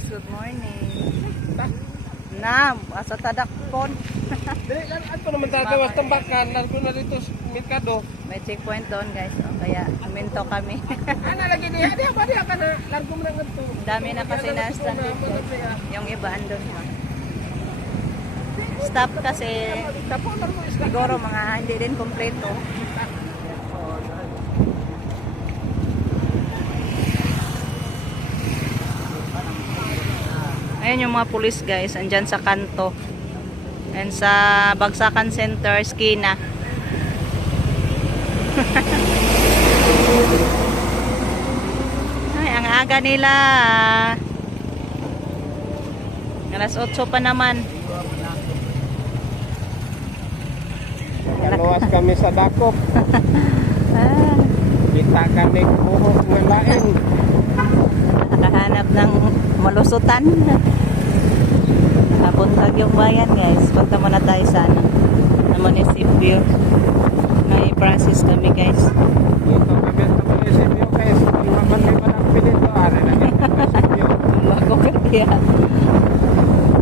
guys, good morning. Na, asa tadakpon. Dili lang ato naman tatawas tambakan, largo na dito sa merkado. May checkpoint doon guys, kaya minto kami. Ana lagi diha, diha ba diha kana largo mo lang adto. Dami na kasi na-stand dito. Yung iba andun pa. Stop kasi Tapo largo isla. siguro mga hindi din kompleto. Ayan yung mga pulis guys, andyan sa kanto. And sa Bagsakan Center, Skina. Ay, ang aga nila. Alas 8 pa naman. Kaluwas kami sa dakop. Ah, Kita kami buhok ng lain. nakahanap ng malusutan. Nakapuntag yung bayan guys. Punta muna tayo sa na munisipyo. May process kami guys. Dito kami sa munisipyo guys. Kung may manang pilito, ari na kami sa munisipyo. Bago kaya.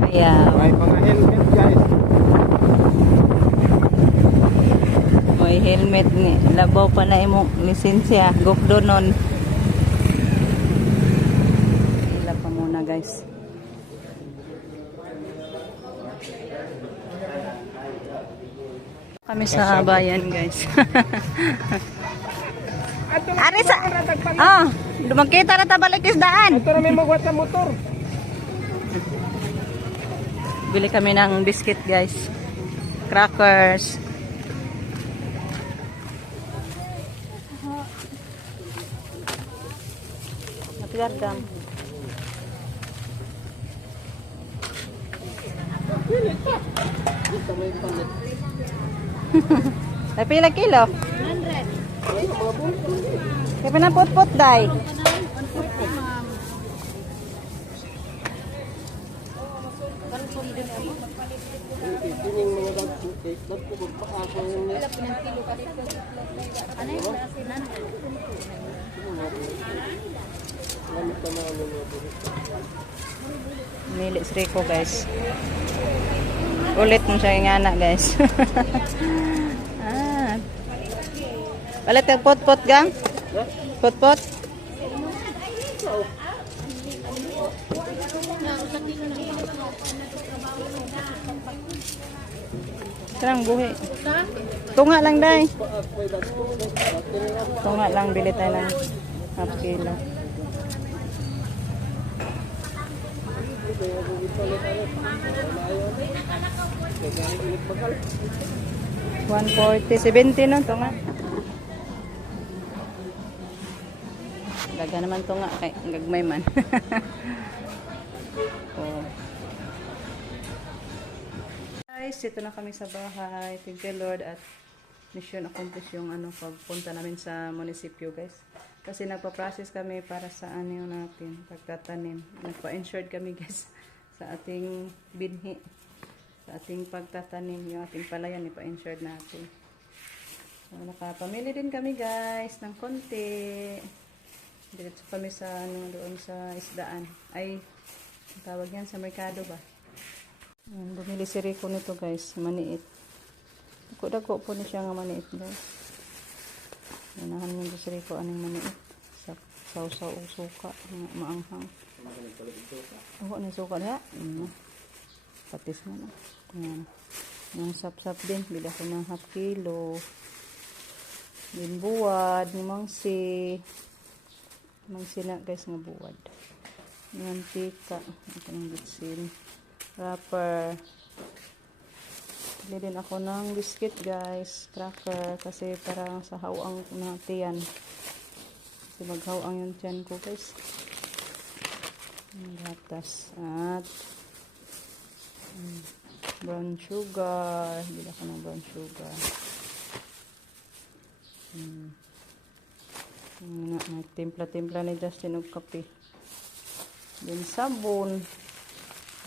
Kaya, May mga helmet guys. may helmet ni. Labaw pa na imong lisensya. Gukdo nun. Hila pa muna guys. Kami sa bayan guys. Ato na Ari sa... Oh, magkita na tabalik isdaan. Ato na may magwat sa motor. Bili kami ng biscuit guys. Crackers. Napigardam. Ay pila kilo? 100. Kaya pinapot-pot day. Tining mga dagko magpaako yung Mili si Rico guys. Ulit mo siya yung anak guys. Ah. Palit yung pot-pot gang? Pot-pot? Sarang buhi. Tunga lang day. Tunga lang, bili tayo ng half kilo. $140, $70 no, tunga. Daga naman tunga, kay gagmay man. Oh. Guys, ito na kami sa bahay. Thank you Lord at mission accomplished yung pagpunta namin sa munisipyo guys. Kasi nagpa-process kami para sa natin, pagtatanim. Nagpa-insured kami guys sa ating binhi. Sa ating pagtatanim, yung ating palayan, ipa-insured natin. So, nakapamili din kami guys ng konti. Diretso kami sa doon sa isdaan. Ay, ang tawag yan sa merkado ba? Bumili si Rico nito guys, maniit. Dako po na siya nga maniit guys. Unahan mo si Rico anong maniit. Sausaw o suka, maanghang. Oo, na suka na. Patis mo na. Ayan. Yung sap-sap din, bili ko ng half kilo. Yung buwad, yung mangsi. Mangsi na guys nga buwad. Yung mantika. Ito ng bitsin. Wrapper. Bili din ako ng biscuit guys, cracker, kasi para sa hawang natin yan. Kasi maghawang yung tiyan ko guys. Gatas at brown sugar. Bili ako ng brown sugar. Nagtimpla-timpla ni Justin og kape. Then sabon.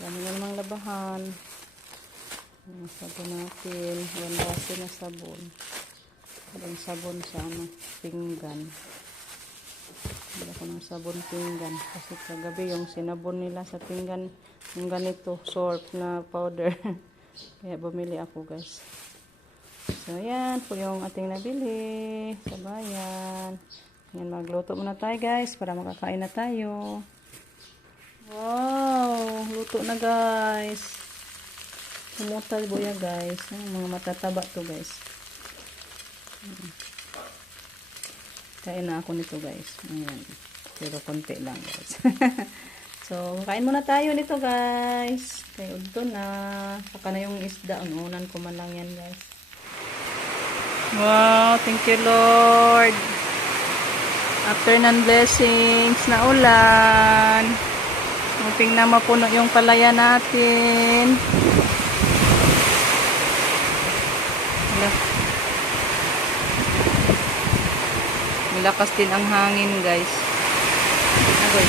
Dami nga namang labahan. Sabon natin. 1 base na sabon. Walang sabon sa pinggan. Bili ako ng sabon pinggan. Kasi kagabi yung sinabon nila sa pinggan, yung ganito, soap na powder. Kaya bumili ako guys. So, yan po yung ating nabili sa bayan. Yan, magluto muna tayo guys para makakain na tayo. Wow! Luto na guys. Humutal buya guys. Mga matataba to guys. Kain na ako nito guys. Ayan. Pero konti lang guys. So, kain muna tayo nito guys. Kaya udto na. Saka na yung isda. Ununan ko man lang yan guys. Wow, thank you Lord. After ng blessings na ulan. Munting na mapuno yung palaya natin. Malakas din ang hangin guys. Agoy.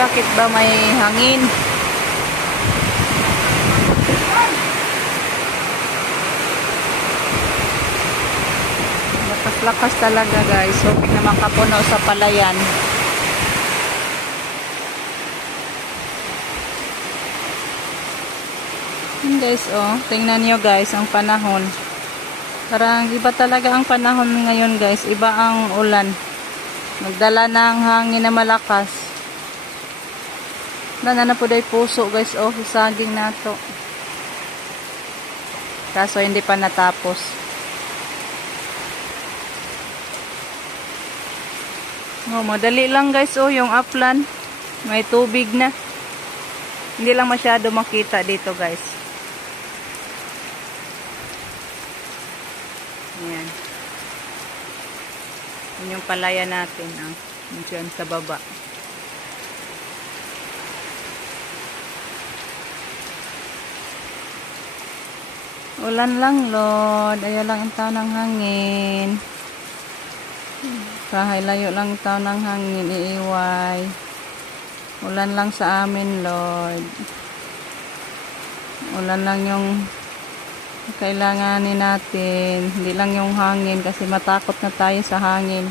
Bakit ba may hangin? Lakas-lakas talaga guys. Hoping na makapuno sa palayan. Yun guys, oh. Tingnan nyo guys ang panahon. Parang iba talaga ang panahon ngayon guys. Iba ang ulan. Nagdala ng hangin na malakas. Dana na po day puso guys, oh, saging na to. Kaso hindi pa natapos. Oh, madali lang guys, oh, yung upland. May tubig na. Hindi lang masyado makita dito guys. Ayan. Yun yung palaya natin, ah. Diyan sa baba. Ulan lang, Lord. Ayaw lang ang taon ng hangin. Kahit layo lang ang taon ng hangin, iiway. Ulan lang sa amin, Lord. Ulan lang yung kailanganin natin. Hindi lang yung hangin kasi matakot na tayo sa hangin.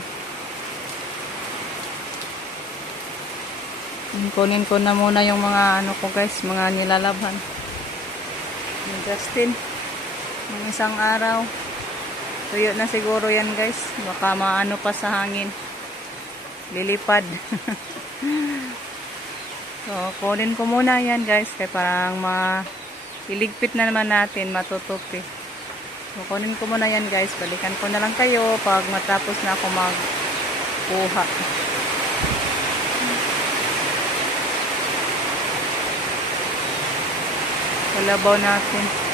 Kunin ko na muna yung mga ano ko guys, mga nilalabhan. Yung Justin. Ng isang araw. Tuyo na siguro yan guys. Baka maano pa sa hangin. Lilipad. So, kunin ko muna yan guys. Kaya parang iligpit na naman natin. Matutupi. So, kunin ko muna yan guys. Balikan ko na lang kayo pag matapos na ako magkuha. Kalabaw natin.